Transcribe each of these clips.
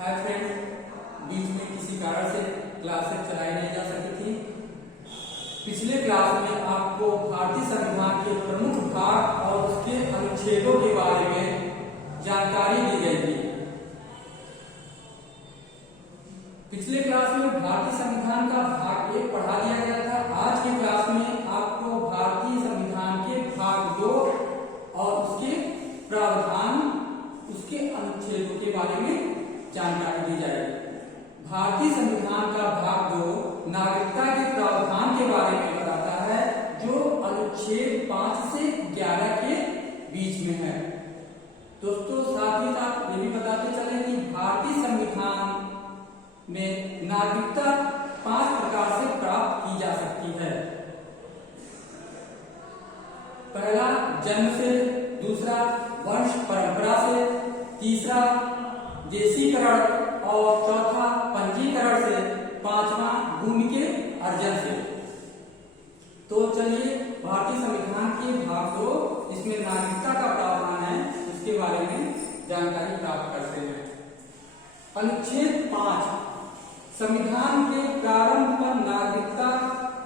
Hi friends, बीच में किसी कारण से क्लासेस चलाई नहीं जा सकी थी। पिछले क्लास में आपको भारतीय संविधान के प्रमुख भाग और उसके अनुच्छेदों के बारे में जानकारी दी गई थी। पिछले क्लास में भारतीय संविधान का भाग 1 पढ़ा दिया गया था। आज के क्लास में आपको भारतीय संविधान के भाग 2 और उसके प्रावधान, उसके अनुच्छेदों के बारे में जानकारी दी जाएगी। भारतीय संविधान का भाग 2 नागरिकता के प्रावधान के बारे में बताता है, जो अनुच्छेद 5 से 11 के बीच में है। दोस्तों, साथ ही साथ ये भी बताते चले कि भारतीय संविधान में नागरिकता 5 प्रकार से प्राप्त की जा सकती है। पहला जन्म से, दूसरा वंश परंपरा से, तीसरा देशीकरण और चौथा पंजीकरण से, पांचवा भूमि के अर्जन से। तो चलिए भारतीय संविधान के भाग 2 इसमें नागरिकता का प्रावधान है, उसके बारे में जानकारी प्राप्त करते हैं। अनुच्छेद 5 संविधान के प्रारंभ पर नागरिकता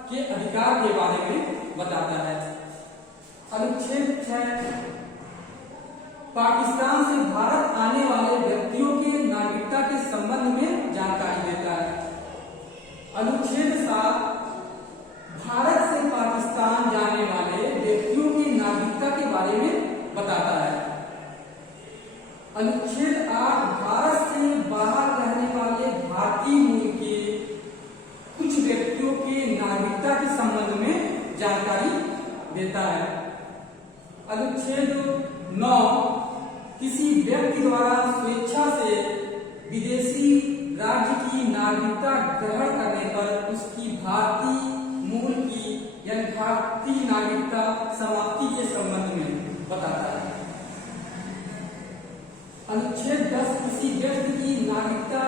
के अधिकार के बारे में बताता है। अनुच्छेद 6 पाकिस्तान से भारत आने वाले व्यक्तियों के नागरिकता के संबंध में जानकारी देता है। अनुच्छेद 7 भारत से पाकिस्तान जाने वाले व्यक्तियों की नागरिकता के बारे में बताता है। अनुच्छेद 8 भारत से बाहर रहने वाले भारतीय मूल के कुछ व्यक्तियों के नागरिकता के संबंध में जानकारी देता है। अनुच्छेद 9 किसी व्यक्ति द्वारा स्वेच्छा से विदेशी राज्य की नागरिकता ग्रहण करने पर उसकी भारतीय मूल की यानी भारतीय नागरिकता समाप्ति के संबंध में बताता है। अनुच्छेद 10 किसी व्यक्ति की नागरिकता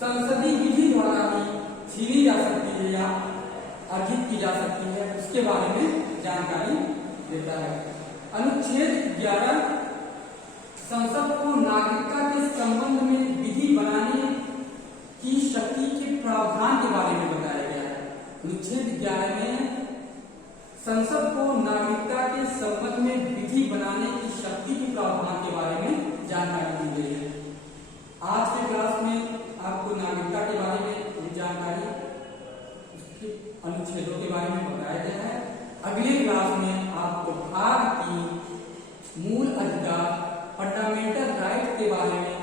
संसदीय विधि द्वारा भी छीनी जा सकती है या अर्जित की जा सकती है, उसके बारे में जानकारी देता है। अनुच्छेद 11 संसद को नागरिकता के संबंध में विधि बनाने की शक्ति के प्रावधान के बारे में बताया गया है। अनुच्छेद 11 में संसद को नागरिकता के संबंध में विधि बनाने की शक्ति के प्रावधान के बारे में जानकारी दी गई है। आज के क्लास में आपको नागरिकता के बारे में जानकारी, उसके अनुच्छेदों के बारे में बताया गया है। अगले क्लास में आपको भाग 3 मूल अधिकार फंडामेंटल राइट के बारे में